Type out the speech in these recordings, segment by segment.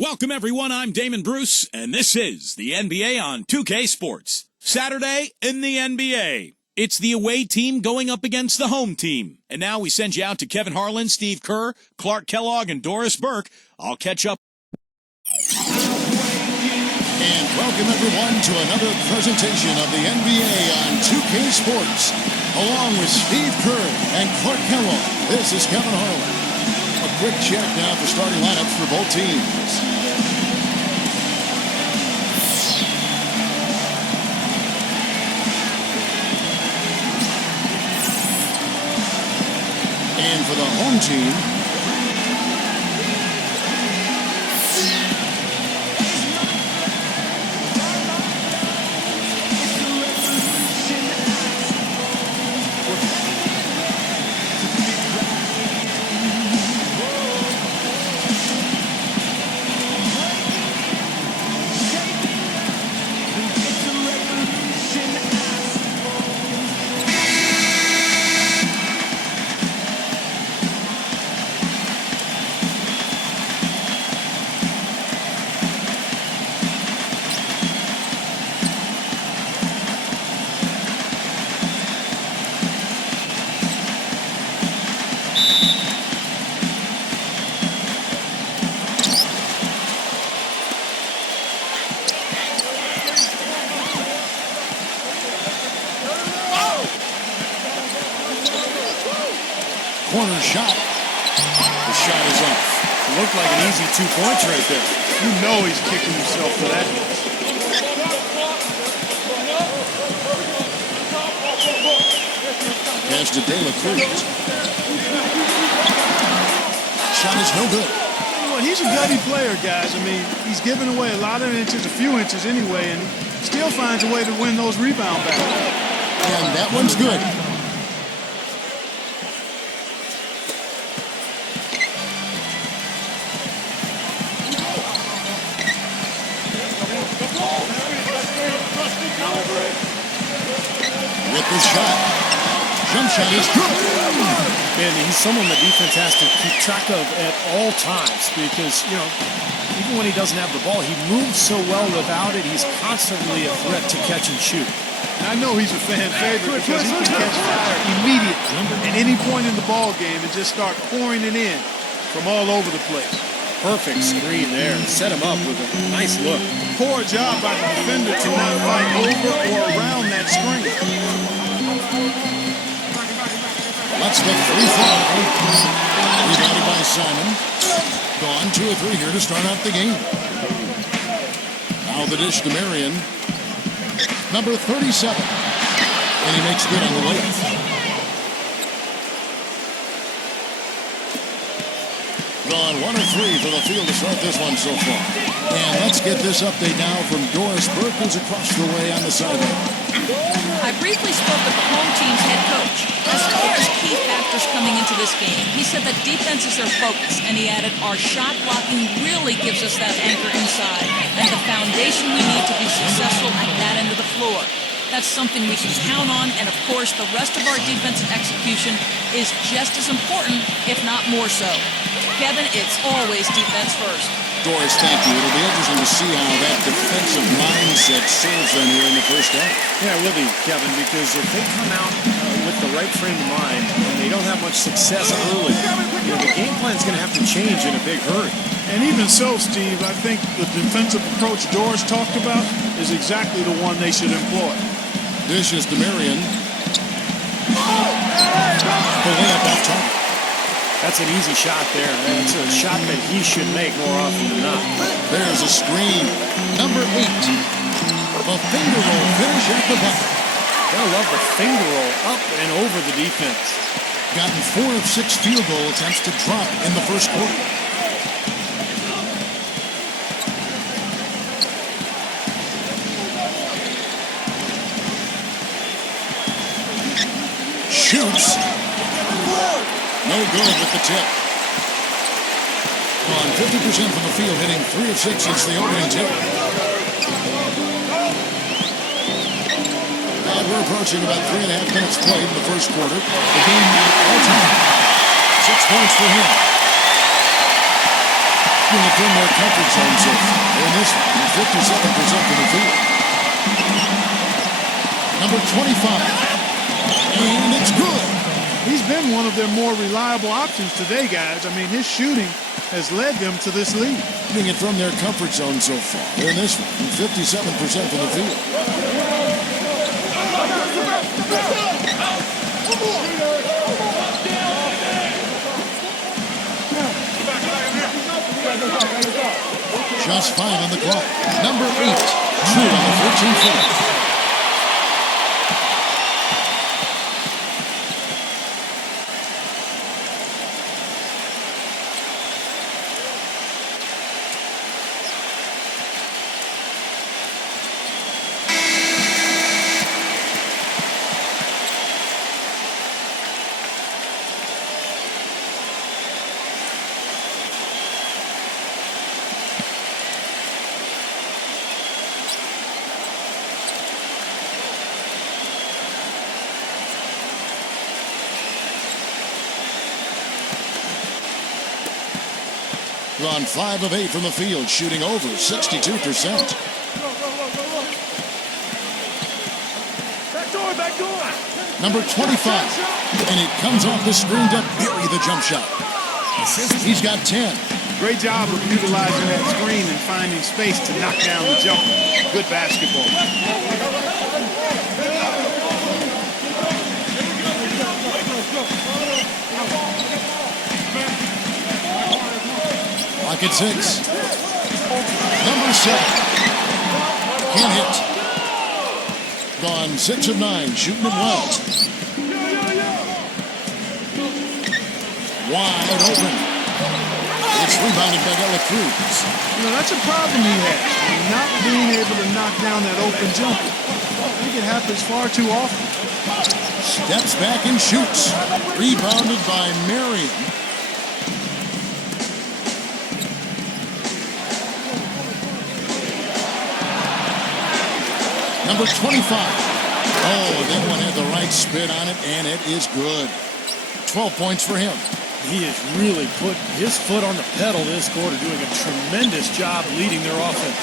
Welcome, everyone. I'm Damon Bruce, and this is the NBA on 2K Sports. Saturday in the NBA. It's the away team going up against the home team. And now we send you out to Kevin Harlan, Steve Kerr, Clark Kellogg, and Doris Burke. I'll catch up. And welcome, everyone, to another presentation of the NBA on 2K Sports. Along with Steve Kerr and Clark Kellogg, this is Kevin Harlan. A quick check now for starting lineups for both teams. And for the home team, corner shot. The shot is off. It looked like an easy 2 points right there. You know he's kicking himself for that. Pass to Dela Cruz. Shot is no good. Well, he's a gutty player, guys. I mean, he's giving away a lot of inches, a few inches anyway, and still finds a way to win those rebound battles. And that one's good. With the shot. Jump shot is good. And he's someone the defense has to keep track of at all times because, you know, even when he doesn't have the ball, he moves so well without it. He's constantly a threat to catch and shoot. And I know he's a fan favorite because he can catch fire immediately at any point in the ball game and just start pouring it in from all over the place. Perfect screen there. Set him up with a nice look. Poor job by the defender to not fight over or around that screen. That's the free throw. Rebounded by Simon. Gone 2 or 3 here to start out the game. Now the dish to Marion. Number 37. And he makes good on the layup. Gone 1 or 3 for the field to start this one so far. And let's get this update now from Doris Burke, who's across the way on the sideline. I briefly spoke with the home team's head coach. As far as key factors coming into this game, he said that defense is their focus, and he added, our shot blocking really gives us that anchor inside and the foundation we need to be successful at that end of the floor. That's something we can count on, and of course, the rest of our defensive execution is just as important, if not more so. Kevin, it's always defense first. Doris, thank you. It'll be interesting to see how that defensive mindset serves them here in the first half. Yeah, it will be, Kevin, because if they come out with the right frame of mind and they don't have much success early, you know, the game plan is going to have to change in a big hurry. And even so, Steve, I think the defensive approach Doris talked about is exactly the one they should employ. Dish is to Marion. The layup off top. That's an easy shot there. That's a shot that he should make more often than not. There's a screen. Number 8. A finger roll finish at the bucket. They'll love the finger roll up and over the defense. Gotten 4 of 6 field goal attempts to drop in the first quarter. Shoots. No good with the tip. On 50% from the field, hitting 3 of 6 since the opening tip. And we're approaching about 3.5 minutes played in the first quarter. The game now all time. 6 points for him. Taking it from their comfort zone so far in this one, 57% from the field. Number 25. And it's good. He's been one of their more reliable options today, guys. I mean, his shooting has led them to this lead. Taking it from their comfort zone so far in this one, 57% from the field. Just 5 on the clock. Number 8. True on the 14-footer. On 5 of 8 from the field, shooting over 62%. Back door. Number 25. And it comes off the screen to bury the jump shot. He's got 10. Great job of utilizing that screen and finding space to knock down the jumper. Good basketball. Lock at 6. Number 7. Can't hit. Gone 6 of 9, shooting it well. Wide open. It's rebounded by Dela Cruz. You know, that's a problem he has. Not being able to knock down that open jumper. I think it happens far too often. Steps back and shoots. Rebounded by Marion. Number 25. Oh, that one had the right spin on it, and it is good. 12 points for him. He has really put his foot on the pedal this quarter, doing a tremendous job leading their offense.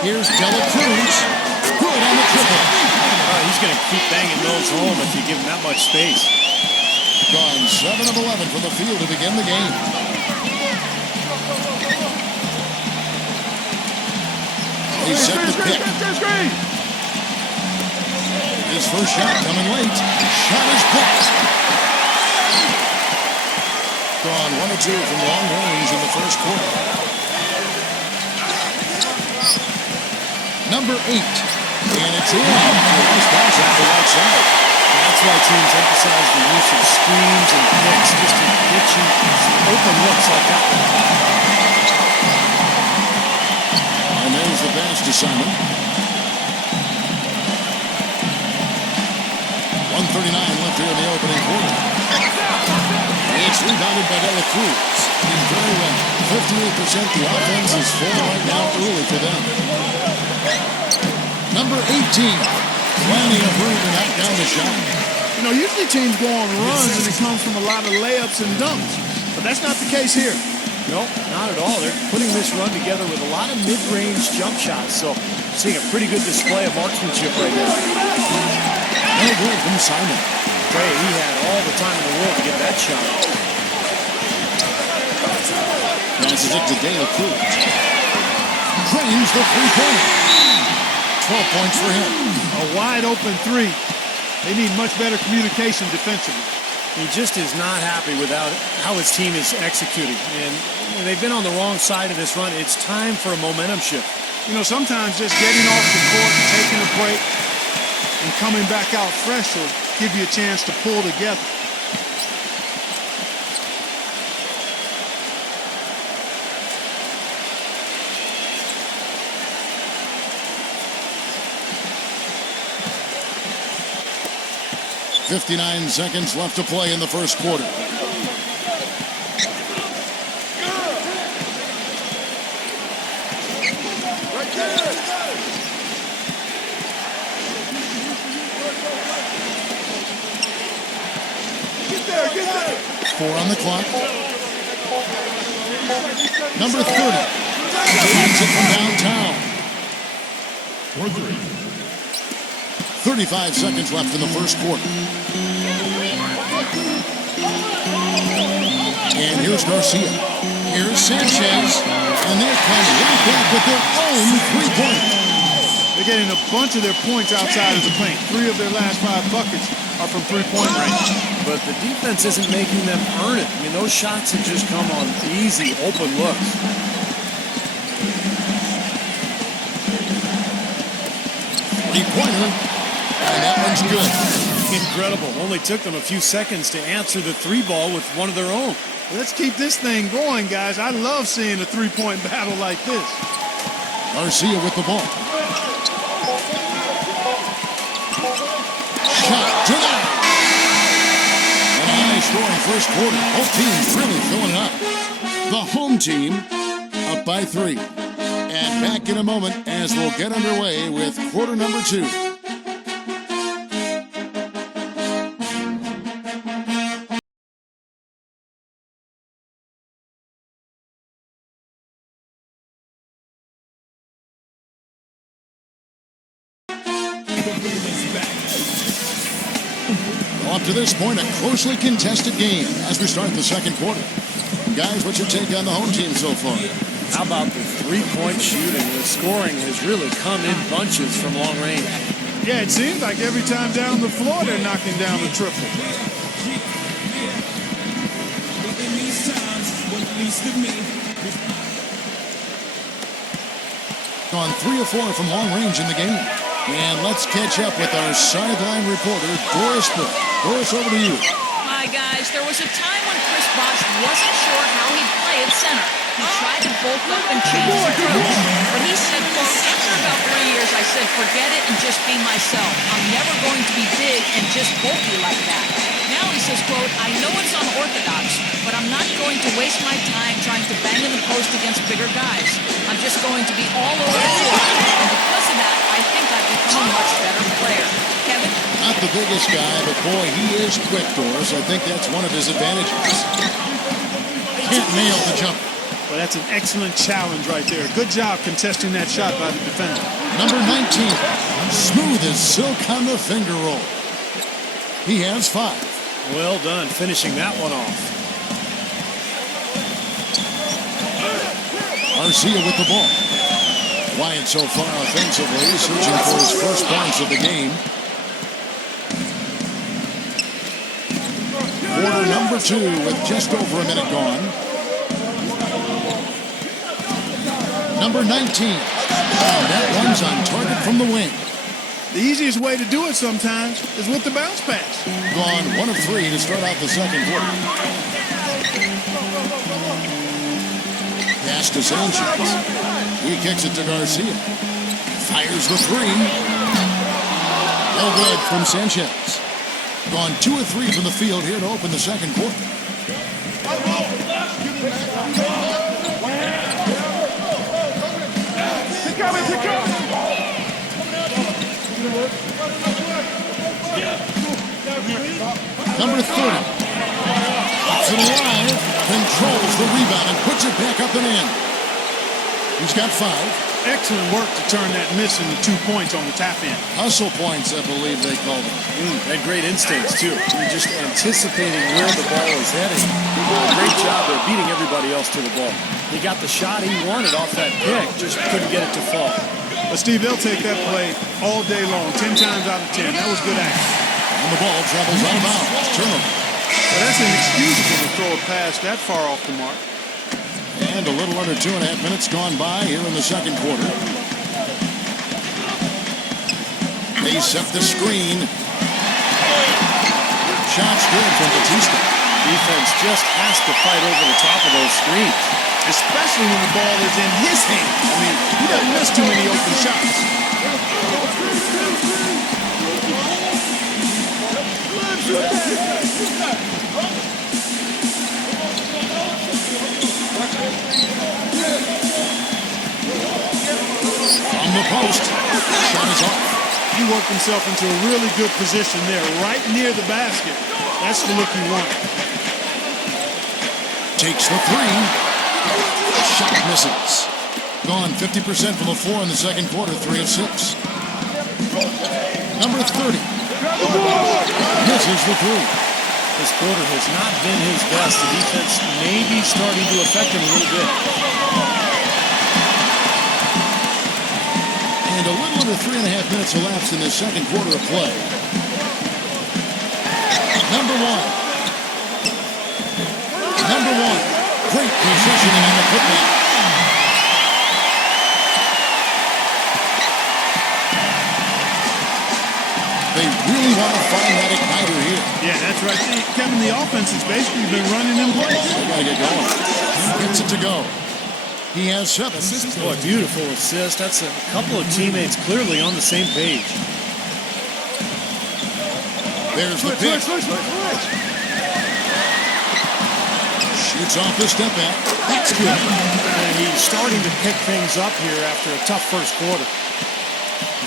Here's Dela Cruz. Good on the triple. He's going to keep banging those home if you give him that much space. Gone 7 of 11 from the field to begin the game. He set the pick. His first shot coming late. Shot is blocked. Gone 1 of 2 from long range in the first quarter. Number 8. And it's in. Nice bounce off the right side. That's why teams emphasize the use of screens and picks just to get you some open looks like that one. And there's the pass to Simon. 1:39 left here in the opening quarter. It's rebounded by Dela Cruz. Doing very well. 58%. The offense is full right now early for them. Number 18. Plenty of room to knock down the shot. You know, usually teams go on runs and it comes from a lot of layups and dunks. But that's not the case here. Nope, not at all. They're putting this run together with a lot of mid-range jump shots. So seeing a pretty good display of marksmanship right there. No good from Simon. Okay, he had all the time in the world to get that shot. Passes it to Dela Cruz. Drains the three-pointer. 12 points for him. A wide open three. They need much better communication defensively. He just is not happy with how his team is executing. And they've been on the wrong side of this run. It's time for a momentum shift. You know, sometimes just getting off the court and taking a break and coming back out fresh will give you a chance to pull together. .59 seconds left to play in the first quarter. Get there. 4 on the clock. Number 30. Hits it from downtown. 35 seconds left in the first quarter. And here's Garcia. Here's Sanchez. And they come right back with their own three-pointer. They're getting a bunch of their points outside of the paint. 3 of their last 5 buckets are from three-point range. But the defense isn't making them earn it. I mean, those shots have just come on easy, open looks. Three-pointer. And that one's good. Incredible. Only took them a few seconds to answer the 3-ball with one of their own. Let's keep this thing going, guys. I love seeing a three-point battle like this. Garcia with the ball. Shot denied. And a high-scoring first quarter. Both teams really filling it up. The home team up by 3. And back in a moment as we'll get underway with quarter number 2. Up to this point, a closely contested game as we start the second quarter. Guys, what's your take on the home team so far? How about the three-point shooting? The scoring has really come in bunches from long range. Yeah, it seems like every time down the floor they're knocking down the triple. Gone 3 of 4 from long range in the game. And let's catch up with our sideline reporter, Doris Burke. Doris, over to you. Hi, guys. There was a time when Chris Bosh wasn't sure how he'd play at center. He tried to bulk up and change his approach. But he said, quote, after about 3 years, I said, forget it and just be myself. I'm never going to be big and just bulky like that. Now he says, quote, I know it's unorthodox, but I'm not going to waste my time trying to bang in the post against bigger guys. I'm just going to be all over the court. And because of that, I think I've become a much better player. Kevin? Not the biggest guy, but boy, he is quick, Doris. I think that's one of his advantages. Can't nail the jumper. Well, that's an excellent challenge right there. Good job contesting that shot by the defender. Number 19, smooth as silk on the finger roll. He has 5. Well done, finishing that one off. Garcia with the ball. Wyatt so far offensively, searching for his first points of the game. Quarter number 2 with just over a minute gone. Number 19. And that one's on target from the wing. The easiest way to do it sometimes is with the bounce pass. Gone 1 of 3 to start out the second quarter. Pass to Sanchez. He kicks it to Garcia. Fires the 3. No good from Sanchez. Gone 2 of 3 from the field here to open the second quarter. Number 30. Puts it alive. Controls the rebound and puts it back up and in. He's got 5. Excellent work to turn that miss into 2 points on the tap in. Hustle points, I believe they called them. Had great instincts, too. You're just anticipating where the ball is heading. Great job there, beating everybody else to the ball. He got the shot he wanted off that pick, just couldn't get it to fall. But, Steve, they'll take that play all day long, 10 times out of 10. That was good action. And the ball travels out of bounds. Turnover. Well, that's inexcusable to throw a pass that far off the mark. And a little under 2.5 minutes gone by here in the second quarter. They set the screen. Shots good from Batista. Defense just has to fight over the top of those screens. Especially when the ball is in his hands. I mean, he doesn't miss too many open shots. From the post. Shot is off. He worked himself into a really good position there, right near the basket. That's the look he wanted. Takes the 3. Shot misses. Gone 50% from the floor in the second quarter, 3 of 6. Number 30. Misses the three. This quarter has not been his best. The defense may be starting to affect him a little bit. And a little under 3.5 minutes elapsed in the second quarter of play. Number 1. Number 1. Great positioning on the putback. They really want to find that igniter here. Yeah, that's right. See, Kevin, the offense has basically been running in place. They got to get going. He gets it to go. He has 7. Boy, beautiful assist. That's a couple of teammates clearly on the same page. There's the pitch. Shoots off the step back. That's good. And he's starting to pick things up here after a tough first quarter.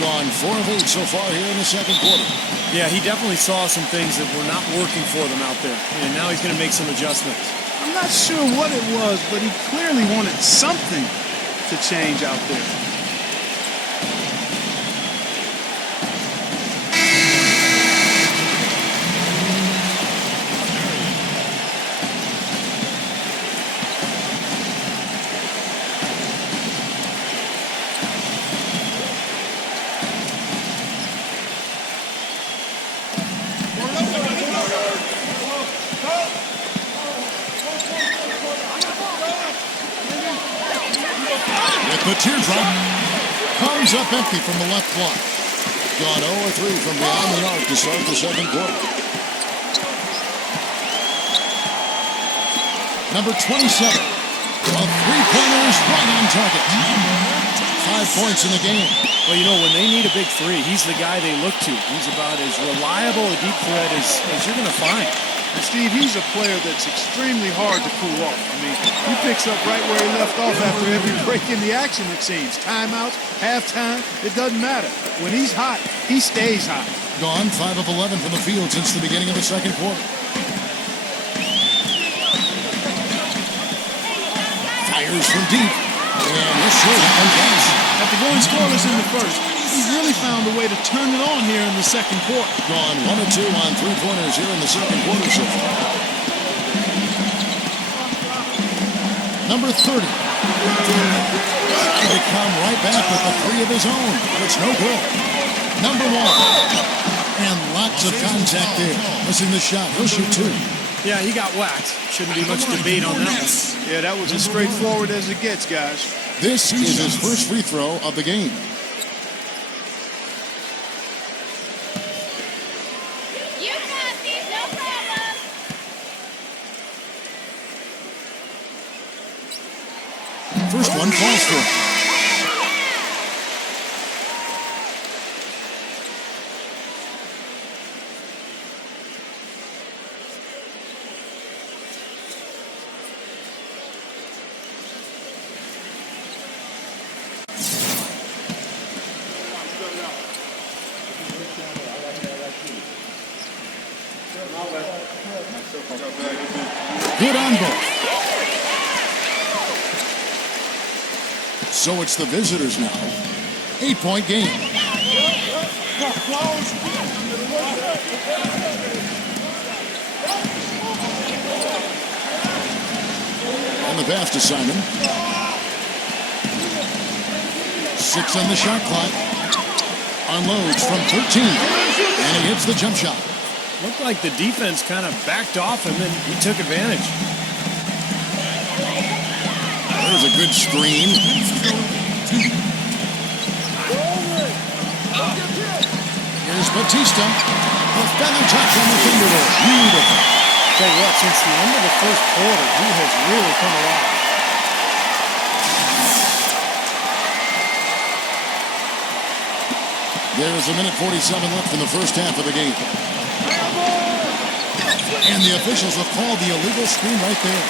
Gone 4 of 8 so far here in the second quarter. Yeah, he definitely saw some things that were not working for them out there. And now he's going to make some adjustments. I'm not sure what it was, but he clearly wanted something to change out there. The teardrop comes up empty from the left block. Gone 0 of 3 from beyond the arc to start the second quarter. Number 27. A three-pointer is right on target. 5 points in the game. Well, you know, when they need a big three, he's the guy they look to. He's about as reliable a deep threat as you're going to find. And Steve, he's a player that's extremely hard to pull off. I mean, he picks up right where he left off after every break in the action, it seems. Timeouts, halftime, it doesn't matter. When he's hot, he stays hot. Gone 5 of 11 from the field since the beginning of the second quarter. Fires from deep. And this shows one pass. After going scoreless in the first, he's really found a way to turn it on here in the second quarter. Gone 1 of 2 on three-pointers here in the second quarter so far. Number 30. Trying to come right back with the 3 of his own, but it's no good. Number 1. And lots of contact there. Missing the shot. He'll shoot 2. Yeah, he got whacked. Shouldn't be much debate on that one. Yeah, that was as straightforward as it gets, guys. This is his first free throw of the game. You got these, no problem. First one falls for him. Good on both. So it's the visitors now. 8-point game. And the pass to Simon. 6 on the shot clock. Unloads from 13. And he hits the jump shot. Looked like the defense kind of backed off him and he took advantage. There's a good screen. Here's Batista. A feather touch on the fingertip. Beautiful. Tell you what, since the end of the first quarter, he has really come alive. There's a minute 47 left in the first half of the game. And the officials have called the illegal screen right there.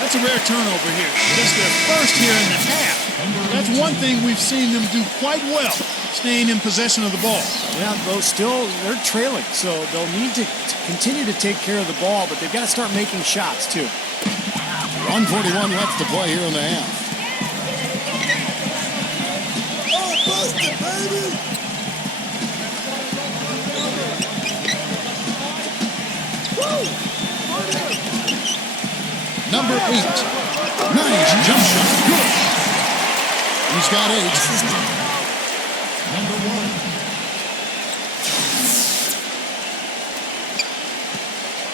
That's a rare turnover here. Just their first here in the half. That's one thing we've seen them do quite well, staying in possession of the ball. Yeah, though still, they're trailing, so they'll need to continue to take care of the ball, but they've got to start making shots, too. 1:41 left to play here in the half. Number 8. Nice jump shot. Good. He's got 8. Number 1.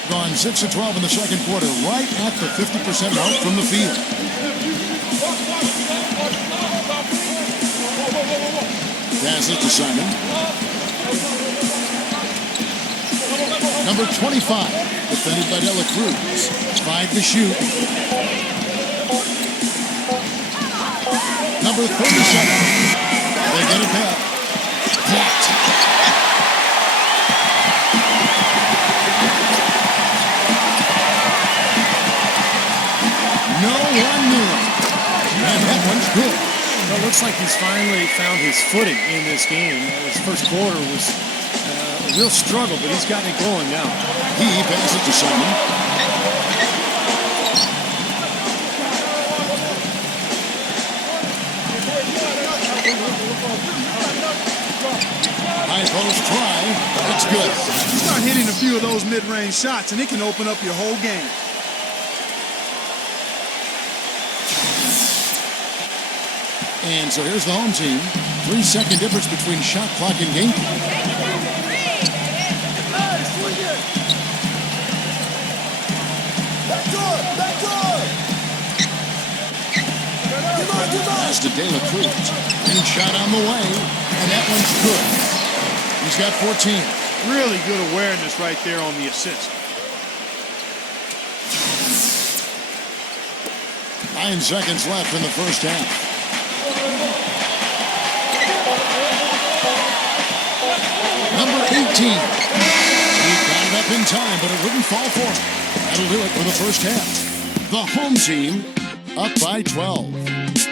Gone 6 of 12 in the second quarter, right at the 50% mark from the field. Passes to Simon. Number 25, defended by Dela Cruz. 5 to shoot. Number 37. They get it back. Blocked. No one knew it. And that one's good. Well, it looks like he's finally found his footing in this game. His first quarter was a real struggle, but he's gotten it going now. He passes to Simon. High post try. That's good. Start hitting a few of those mid-range shots, and it can open up your whole game. And so here's the home team. 3-second difference between shot clock and game clock. Pass to Dela Cruz. Green shot on the way, and that one's good. He's got 14. Really good awareness right there on the assist. 9 seconds left in the first half. Number 18. He got it up in time, but it wouldn't fall for him. That'll do it for the first half. The home team up by 12.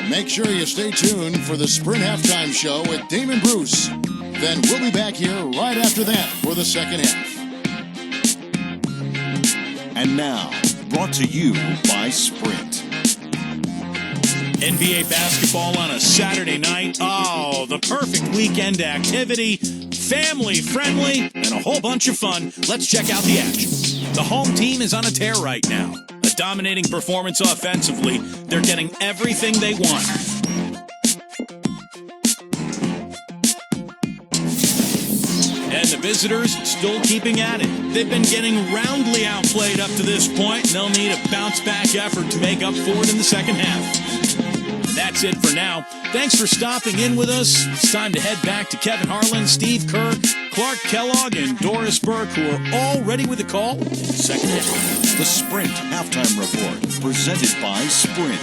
Make sure you stay tuned for the Sprint Halftime Show with Damon Bruce. Then we'll be back here right after that for the second half. And now, brought to you by Sprint. NBA basketball on a Saturday night. Oh, the perfect weekend activity. Family friendly and a whole bunch of fun. Let's check out the action. The home team is on a tear right now. A dominating performance offensively. They're getting everything they want. And the visitors still keeping at it. They've been getting roundly outplayed up to this point, and they'll need a bounce-back effort to make up for it in the second half. And that's it for now. Thanks for stopping in with us. It's time to head back to Kevin Harlan, Steve Kerr, Clark Kellogg, and Doris Burke, who are all ready with the call in the second half. The Sprint Halftime Report, presented by Sprint.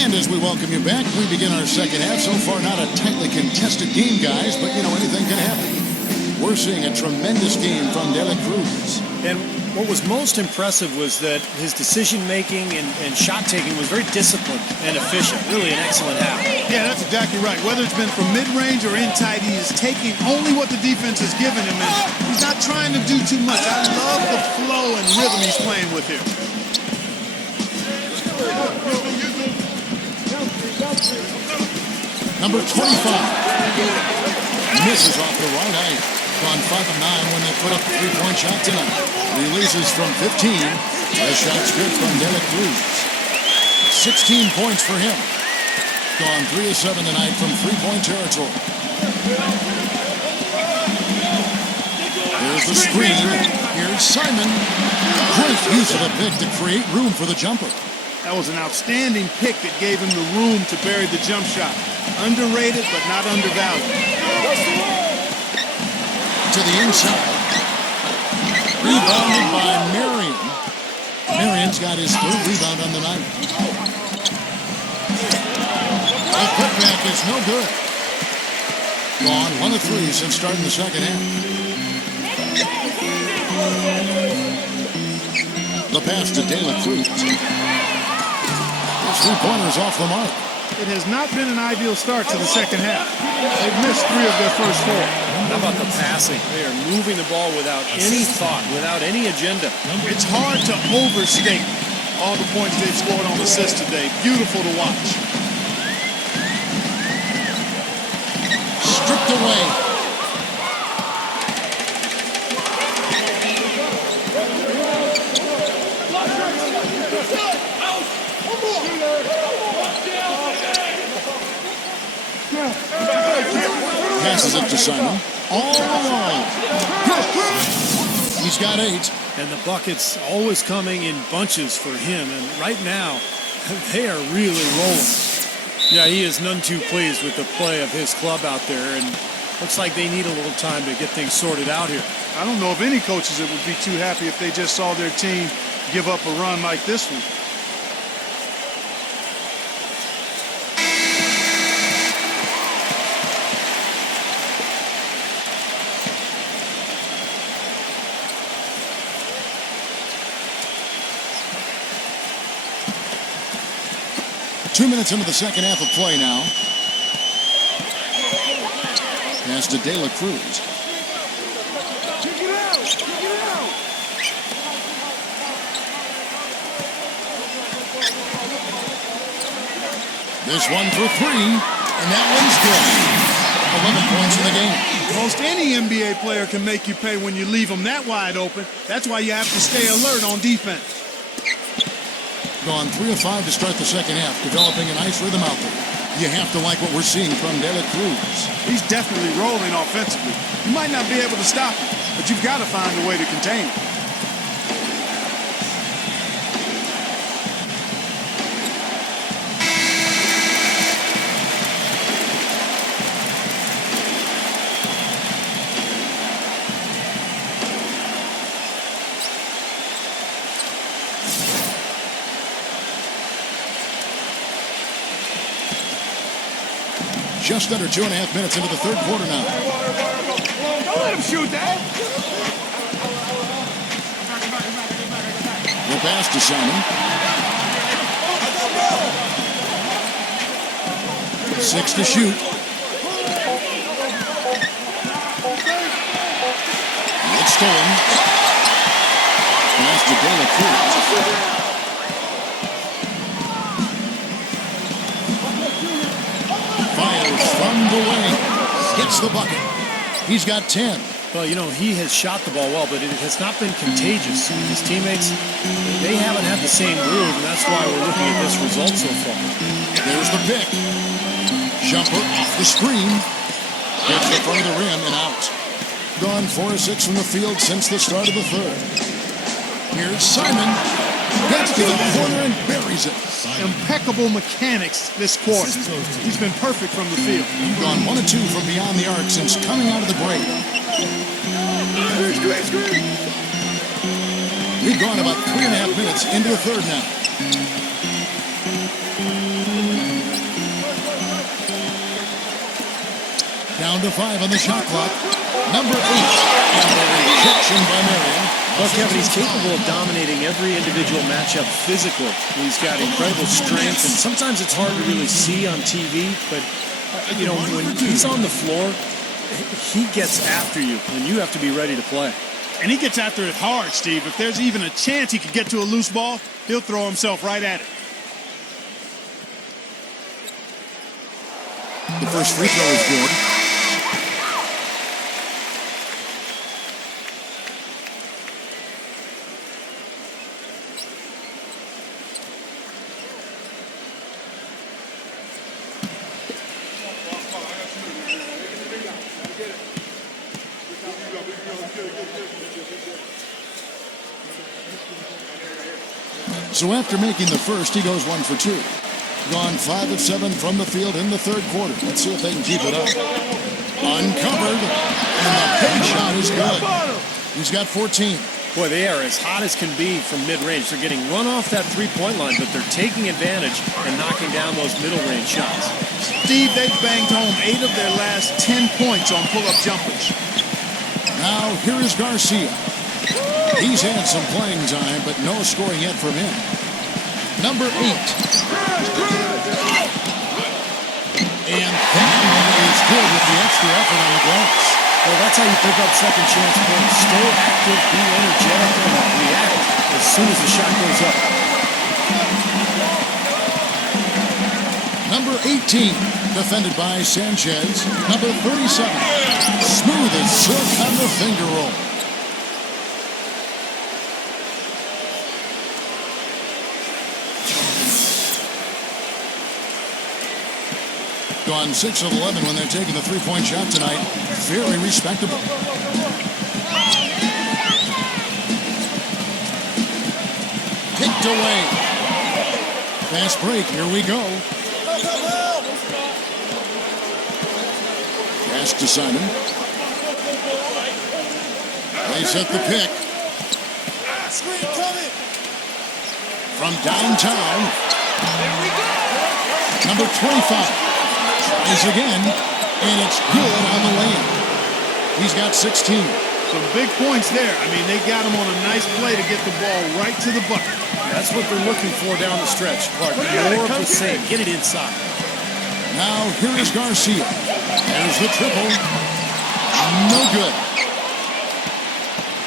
And as we welcome you back, we begin our second half. So far, not a tightly contested game, guys, but, anything can happen. We're seeing a tremendous game from Dela Cruz. And what was most impressive was that his decision-making and shot-taking was very disciplined and efficient. Really an excellent half. Yeah, that's exactly right. Whether it's been from mid-range or in tight, he is taking only what the defense has given him, and he's not trying to do too much. I love the flow and rhythm he's playing with here. Number 25 misses off the right eye. Gone 5 of 9 when they put up a three-point shot tonight. Releases from 15. The shot's good from Dela Cruz. 16 points for him. Gone 3 of 7 tonight from three-point territory. Here's the screen. Here's Simon. Great use of the pick to create room for the jumper. That was an outstanding pick that gave him the room to bury the jump shot. Underrated, but not undervalued. To the inside. Rebounded by Marion. Marion's got his third rebound on the night. The putback is no good. Gone 1 of 3 since starting the second half. The pass to Dela Cruz. His three-pointer's off the mark. It has not been an ideal start to the second half. They've missed 3 of their first 4. How about the passing? They are moving the ball without any thought, without any agenda. It's hard to overstate all the points they've scored on assists today. Beautiful to watch. Stripped away. Passes it to Simon. All alone. He's got 8. And the buckets always coming in bunches for him. And right now, they are really rolling. Yeah, he is none too pleased with the play of his club out there. And looks like they need a little time to get things sorted out here. I don't know of any coaches that would be too happy if they just saw their team give up a run like this one. Two minutes into the second half of play now. Pass to Dela Cruz. This one for 3, and that one's good. 11 points in the game. Most any NBA player can make you pay when you leave them that wide open. That's why you have to stay alert on defense. Gone 3 of 5 to start the second half, developing a nice rhythm out there. You have to like what we're seeing from Dela Cruz. He's definitely rolling offensively. You might not be able to stop him, but you've got to find a way to contain him. Just under 2.5 minutes into the third quarter now. Don't let him shoot that. The pass to Simon. 6 to shoot. It's stolen. Pass to Dela Cruz. From the wing, gets the bucket. He's got 10. Well, you know, he has shot the ball well, but it has not been contagious. His teammates, they haven't had the same groove, and that's why we're looking at this result so far. There's the pick. Jumper off the screen. Hits the front of the rim and out. Gone 4 of 6 from the field since the start of the third. Here's Simon. Gets to the corner and buries it. Impeccable mechanics this quarter. He's been perfect from the field. Gone 1 of 2 from beyond the arc since coming out of the break. We've gone about 3.5 minutes into the third now. Down to 5 on the shot clock. Number 8. And a rejection by Marion. Well, Kevin, he's capable of dominating every individual matchup physically. He's got incredible strength, and sometimes it's hard to really see on TV, but, you know, when he's on the floor, he gets after you, and you have to be ready to play. And he gets after it hard, Steve. If there's even a chance he could get to a loose ball, he'll throw himself right at it. The first free throw is good. So after making the first, he goes 1 for 2. Gone 5 of 7 from the field in the third quarter. Let's see if they can keep it up. Uncovered, and the big shot is good. He's got 14. Boy, they are as hot as can be from mid-range. They're getting run off that three-point line, but they're taking advantage and knocking down those middle-range shots. Steve, they've banged home 8 of their last 10 points on pull-up jumpers. Now, here is Garcia. He's had some playing time, but no scoring yet from him. Number 8. extra effort on the glass. Well, that's how you pick up second chance points. Stay active, be energetic, and react as soon as the shot goes up. Number 18, defended by Sanchez. Number 37, smooth as silk on the finger roll. Gone 6 of 11 when they're taking the three-point shot tonight. Very respectable. Kicked away. Fast break. Here we go. Pass to Simon. They set the pick. Screen coming. From downtown. There we go. Number 25. Tries again, and it's good on the lane. He's got 16. Some big points there. I mean, they got him on a nice play to get the ball right to the bucket. That's what they're looking for down the stretch, Clark. More of the same. Get it inside. Now, here is Garcia. There's the triple. No good.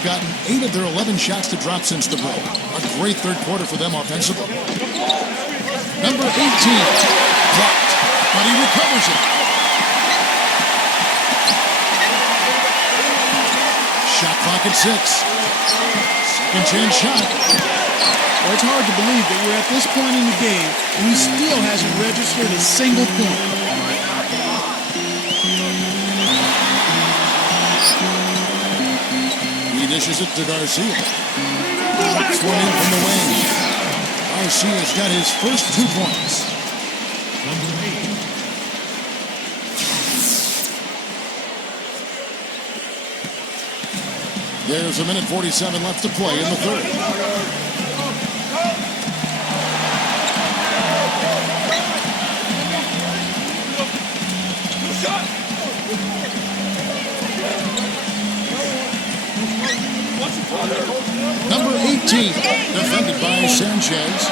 Gotten 8 of their 11 shots to drop since the break. A great third quarter for them offensively. Number 18. Blocked, but he recovers it. Shot clock at 6. Second chance shot. Well, it's hard to believe that we're at this point in the game and he still hasn't registered a single point. He dishes it to Garcia. Drops one in from the wing. Garcia's got his first 2 points. Number 8. There's a minute 47 left to play in the third. Number 18, defended by Sanchez.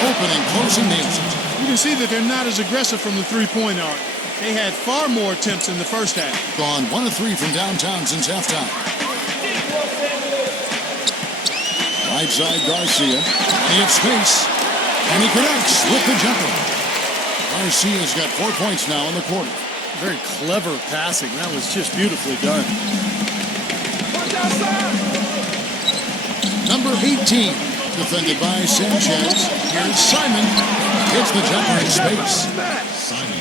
Open and close and nails it. You can see that they're not as aggressive from the three-point arc. They had far more attempts in the first half. Gone 1 of 3 from downtown since halftime. Right side Garcia. Plenty of space. And he connects with the jumper. Garcia's got 4 points now in the quarter. Very clever passing. That was just beautifully done. Number 18, defended by Sanchez. Here's Simon. Hits the jumper in space.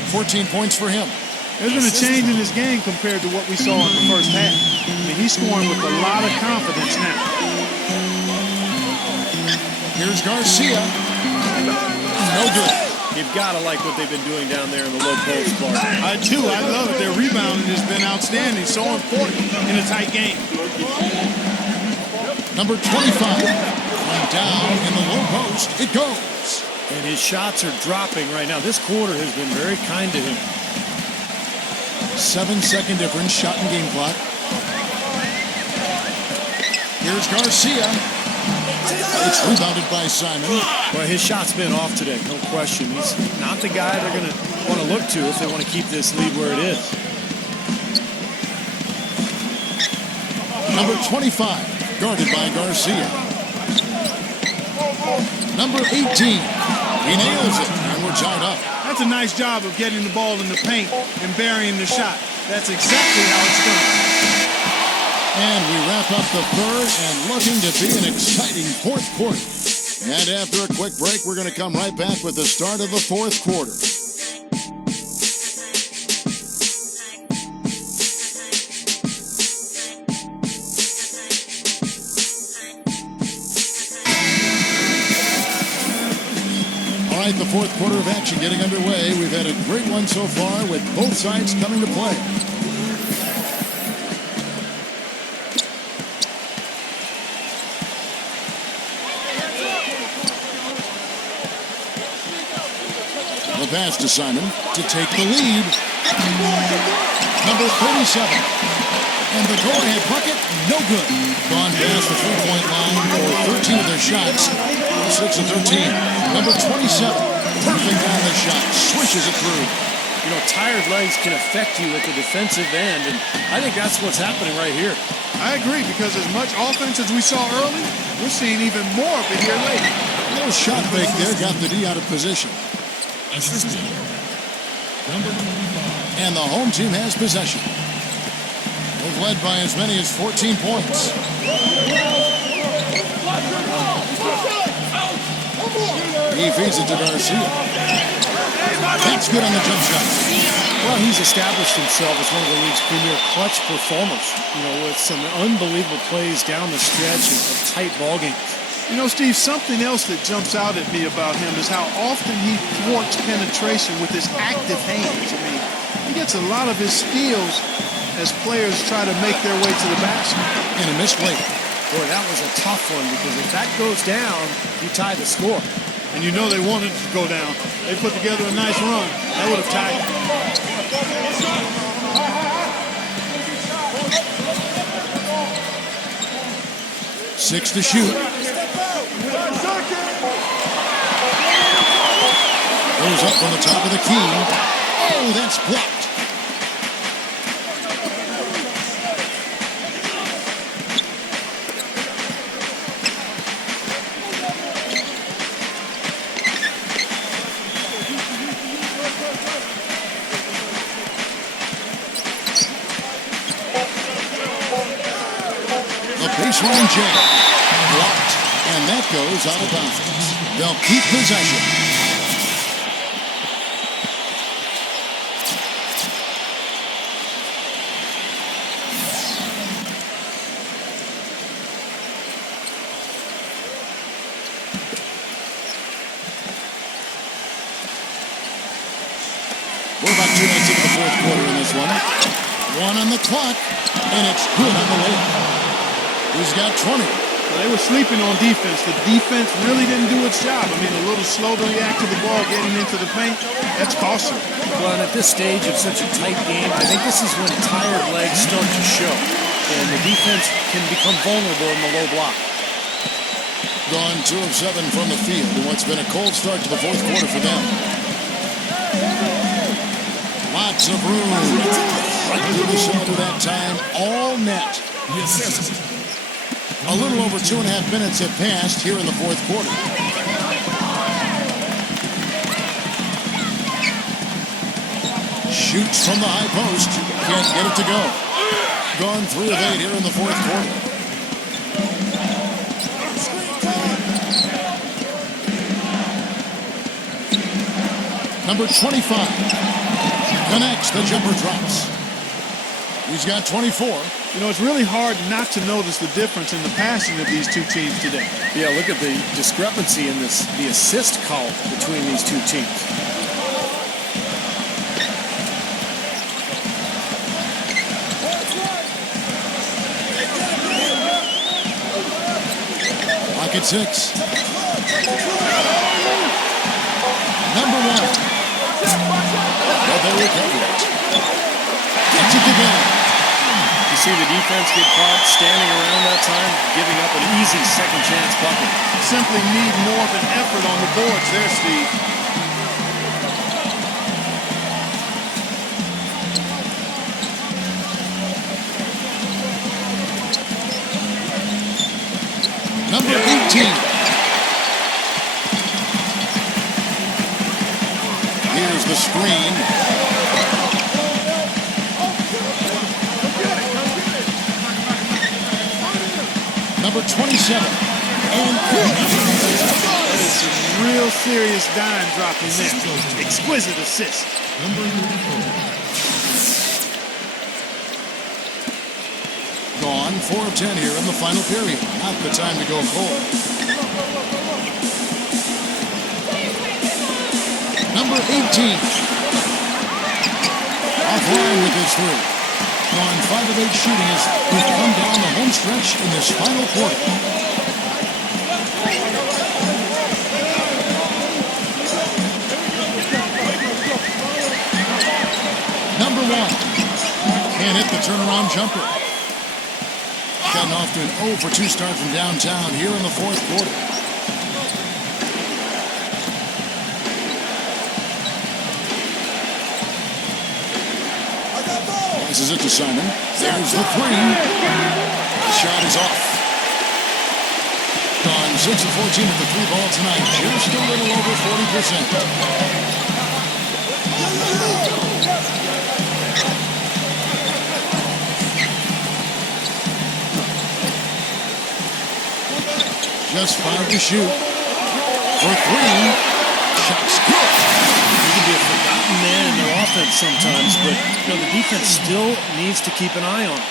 14 points for him. There's been a change in his game compared to what we saw in the first half. I mean, he's scoring with a lot of confidence now. Here's Garcia. No good. You've got to like what they've been doing down there in the low post, Clark. I do. I love it. Their rebounding has been outstanding. So important in a tight game. Number 25. Going down in the low post. It goes. And his shots are dropping right now. This quarter has been very kind to him. 7-second difference, shot and game clock. Here's Garcia. It's rebounded by Simon. Well, his shot's been off today, no question. He's not the guy they're going to want to look to if they want to keep this lead where it is. Number 25, guarded by Garcia. Number 18, he nails it, and we're tied up. That's a nice job of getting the ball in the paint and burying the shot. That's exactly how it's done. And we wrap up the third and looking to be an exciting fourth quarter. And after a quick break, we're going to come right back with the start of the fourth quarter. All right, the fourth quarter of action getting underway. We've had a great one so far with both sides coming to play. The pass to Simon to take the lead. Number 37. And the go-ahead bucket, no good. Gone past the three-point line for 13 of their shots. 6 of 13. Number 27. Perfect on the shot. Swishes it through. tired legs can affect you at the defensive end, and I think that's what's happening right here. I agree, because as much offense as we saw early, we're seeing even more of it here late. A little shot fake there got the D out of position. And the home team has possession. They've led by as many as 14 points. He feeds it to Garcia. That's good on the jump shot. Well, he's established himself as one of the league's premier clutch performers, with some unbelievable plays down the stretch of tight ball games. Steve, something else that jumps out at me about him is how often he thwarts penetration with his active hands. He gets a lot of his steals as players try to make their way to the basket. And a missed late. Boy, that was a tough one, because if that goes down, you tie the score. And they wanted it to go down. They put together a nice run. That would have tied it. 6 to shoot. Goes up on the top of the key. Oh, that's blocked. Baseline jam. Blocked. And that goes out of bounds. They'll keep possession. We're about 2 minutes into the fourth quarter in this one. 1 on the clock. And it's good on the way. He's got 20. Well, they were sleeping on defense. The defense really didn't do its job. A little slow to react to the ball getting into the paint. That's costly. Well, and at this stage of such a tight game, I think this is when tired legs start to show. And the defense can become vulnerable in the low block. Gone 2 of 7 from the field in what's been a cold start to the fourth quarter for them. Lots of room. Right through the shoulder that time. All net. Yes. A little over 2.5 minutes have passed here in the fourth quarter. Shoots from the high post. Can't get it to go. Gone 3 of 8 here in the fourth quarter. Number 25. Connects. The jumper drops. He's got 24. It's really hard not to notice the difference in the passing of these two teams today. Yeah, look at the discrepancy in the assist column between these two teams. Pocket 6. Number 1. Well, they recover it. Gets it again. You see the defense get caught standing around that time, giving up an easy second chance bucket. Simply need more of an effort on the boards there, Steve. Number 18. Here's the screen. Number 27. And that is some real serious dime dropping there. Exquisite assist. Gone 4 of 10 here in the final period. Not the time to go cold. Number 18. Offline with his 3. Gone 5 of 8 shooting as we've come down the home stretch in this final quarter. Number 1. Can't hit the turnaround jumper. Gotten off to an 0 for 2 start from downtown here in the fourth quarter. Passes it to Simon. There's the three. The shot is off. Gone 6 of 14 with the three ball tonight. Just a little over 40%. Just 5 to shoot. For three. Shot's good. He can be a forgotten man in their offense sometimes, but the defense still needs to keep an eye on him.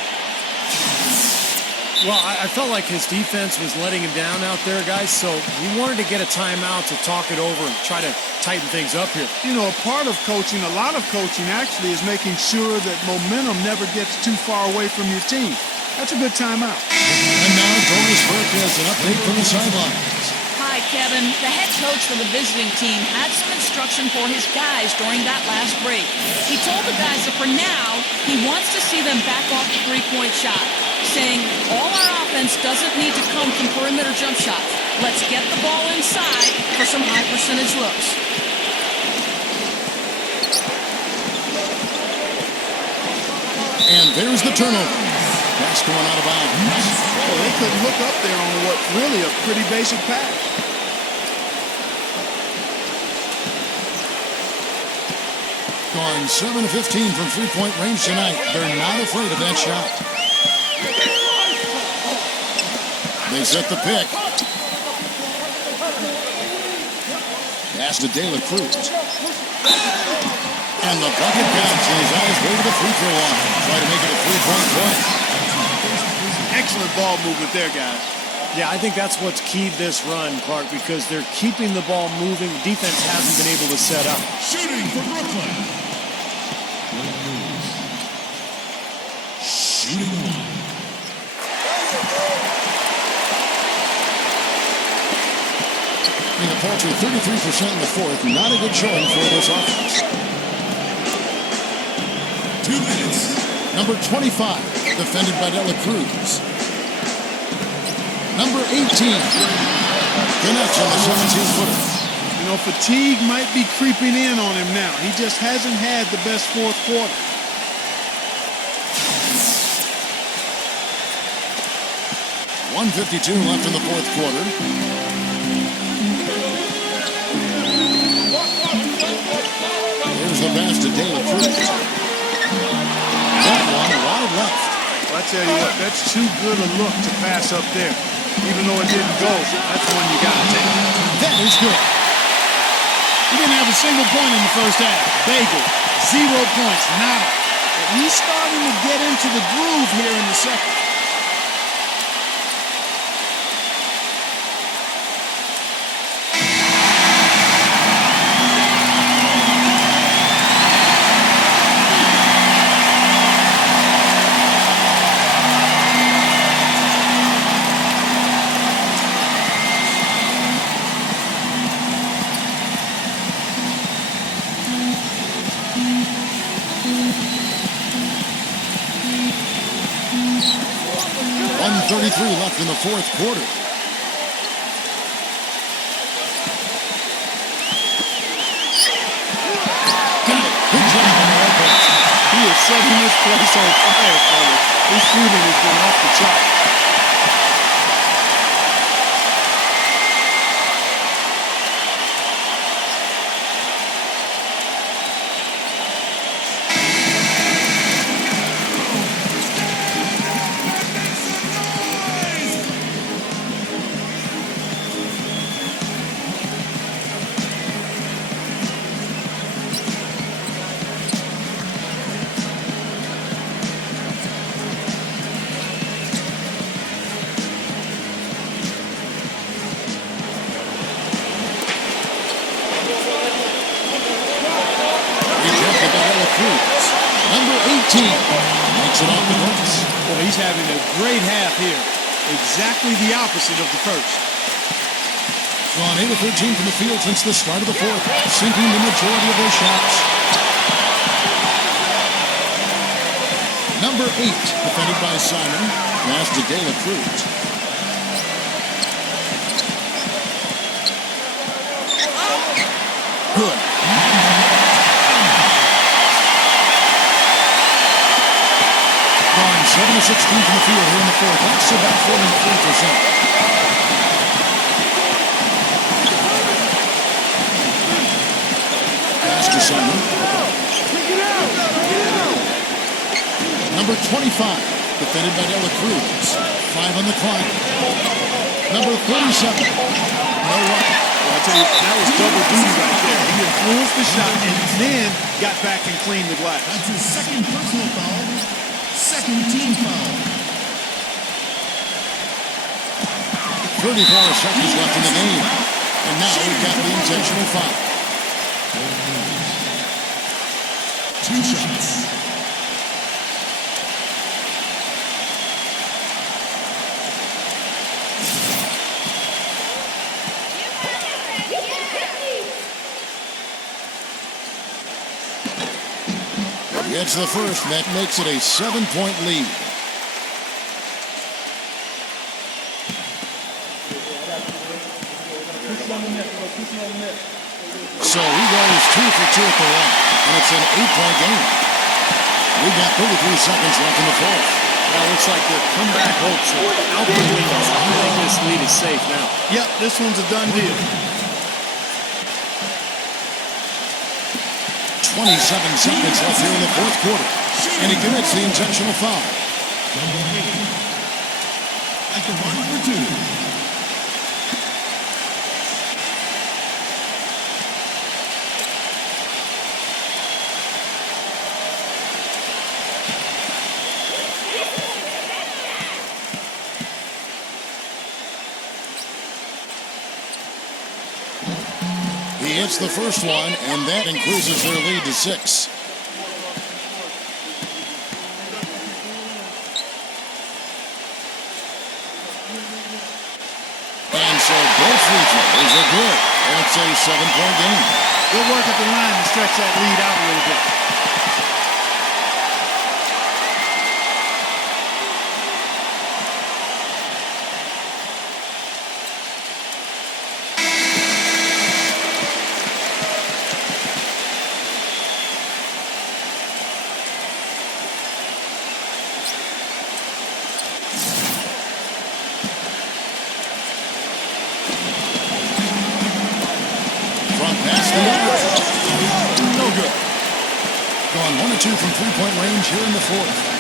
Well, I felt like his defense was letting him down out there, guys, so he wanted to get a timeout to talk it over and try to tighten things up here. You know, a part of coaching, a lot of coaching actually, is making sure that momentum never gets too far away from your team. That's a good timeout. And now Doris Burke has an update from the sidelines. Hi, Kevin. The head coach for the visiting team had some instruction for his guys during that last break. He told the guys that for now, he wants to see them back off the three-point shot, saying, all our offense doesn't need to come from perimeter jump shots. Let's get the ball inside for some high-percentage looks. And there's the turnover. That's going out of bounds. Well, they couldn't look up there on what's really a pretty basic pass. Gone 7 of 15 from three-point range tonight. They're not afraid of that shot. They set the pick. Pass to Dela Cruz. And the bucket counts, and his eyes go to the free throw line. Try to make it a three-point play. Excellent ball movement there, guys. Yeah, I think that's what's keyed this run, Clark, because they're keeping the ball moving. The defense hasn't been able to set up. Shooting for Brooklyn. Shooting one. In the paltry 33% in the fourth, not a good showing for this offense. 2 minutes. Number 25, defended by Dela Cruz. Number 18, connects on the 17-footer. You know, fatigue might be creeping in on him now. He just hasn't had the best fourth quarter. .152 left in the fourth quarter. Here's the pass to Dela Cruz. That one wide left. Well, I tell you what, that's too good a look to pass up there. Even though it didn't go, that's one you got to take. That is good. He didn't have a single point in the first half. Bagel, 0 points, nada. But he's starting to get into the groove here in the second. Left in the fourth quarter. Got it. Good job on the offense. He is setting this place on fire, fellas. His shooting has been off the chart. Makes it off the glass. Well, he's having a great half here. Exactly the opposite of the first. Gone 8 of 13 from the field since the start of the fourth, sinking the majority of their shots. Number 8, defended by Simon. Pass to Dela Cruz. Good. of 16 from the field here in the fourth. That's about 43%. Pass to Simon. Number 25, defended by Dela Cruz. 5 on the clock. Number 37, no run. Well, I tell you, that was double duty right there. He influenced the shot and then got back and cleaned the glass. That's his second personal foul. Second team foul. 34 seconds left in the game. And now we've got the intentional foul. 2 shots. Gets the first, and that makes it a 7-point lead. So he goes 2 for 2 at the line, and it's an 8-point game. We've got 33 seconds left in the fourth. Now it looks like their comeback hopes are out the window. I think this lead is safe now. Yep, this one's a done deal. 27 seconds left here in the fourth quarter. And he commits the intentional foul. At the line for 2. He hits the first one, and that increases their lead to 6. And so both free throws are good. It's a 7-point game. Good work at the line to stretch that lead out a little bit. No good. Gone 1 of 2 from 3-point range here in the fourth.